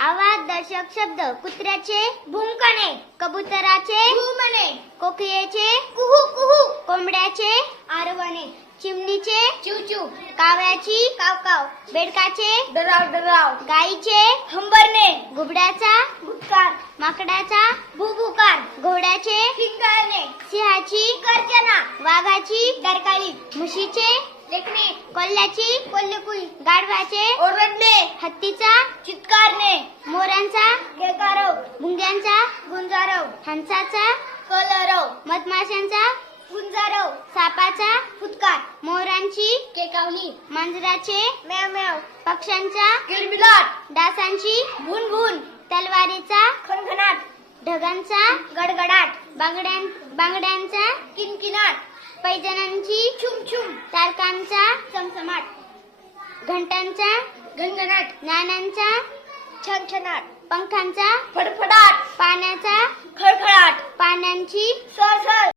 आवाज दर्शक शब्द कुत्र्याचे भुंकणे, कबुतराचे घुमणे, कोकिळेचे कुहू कुहू, कोंबड्याचे आरवणे, चिमणीचे चिवचिव, कावळ्याची कावकाव, बेडकाचे डराव डराव, गाईचे हंबरणे, घुबडाचा भुटकार, माकडाचा भुभुकार, घोड्याचे खिंगाळणे, सिंहाची गर्जना, वाघाची डरकाळी, म्हशीचे देखणे, कोल्ह्याची कोल्हेकुई, गाढवाचे ओरडणे, हत्तीचा चित्कारणे, मोरांचा केकारव, मुंग्यांचा गुंजारव, हंसाचा कलरव, मधमाशांचा गुंजारव, सापाचा फुटकार, मोरांची केकावणी, मांजराचे म्याव म्याव, पक्ष्यांचा किलबिलाट, डासांची भुनभुन, तलवारीचा खणखणाट, ढगांचा गडगडाट, बांगड्यांचा किनकिनाट, पैजणांची छुमछुम, तारकांचा चमचमाट, घंटांचा घणघणाट, नाण्यांचा छनछनाट, पंखांचा फडफडाट, पाण्याचा खळखळाट, पाण्यांची सळसळ.